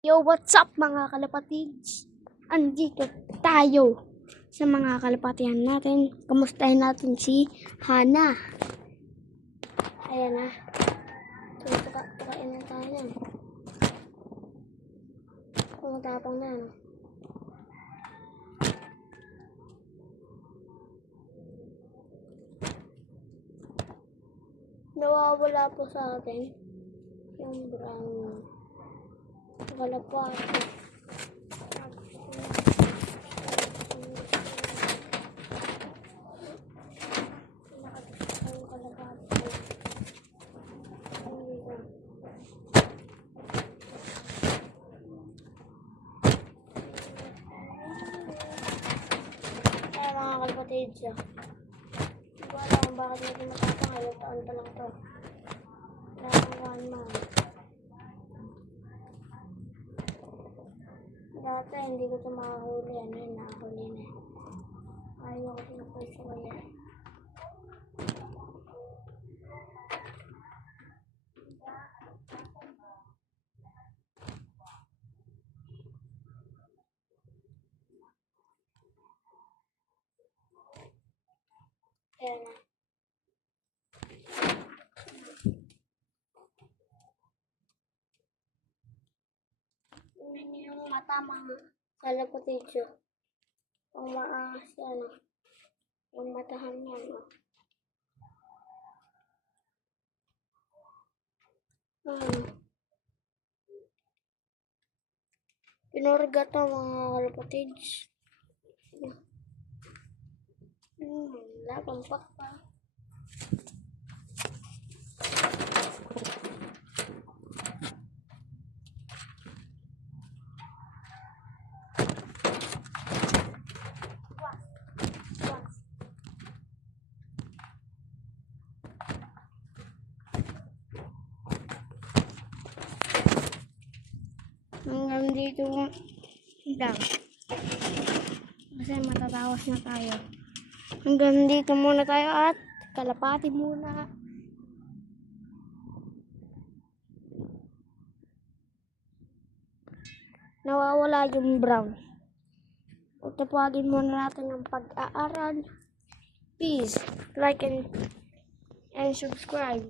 Yo, what's up mga kalapatids? Andito tayo sa mga kalapatihan natin. Kamustahin natin si Hana. Ayan na. Tukain na tayo na. Pumatapang na. No? Nawawala po sa atin yung brown. Kalapati. Mga kalapatids siya. Hindi ko alam kung bakit natin matapang. Ilang taon pa lang ito. Nakakang 1 month. Dati hindi ko ito makahuli. Ano yun, nakahuli na. Ayaw ko ito po sa kaya. Ayan na. Yung mata mga kalapatidyo. Yung maas yan. Yung matahan yan. Pinurgata mga kalapatids. Lapampak pa. Hanggang dito lang. Kasi matatawas na tayo. Hanggang dito muna tayo at kalapati muna. Nawawala yung brown. Utapagin muna natin ang pag-aaral. Please like and subscribe.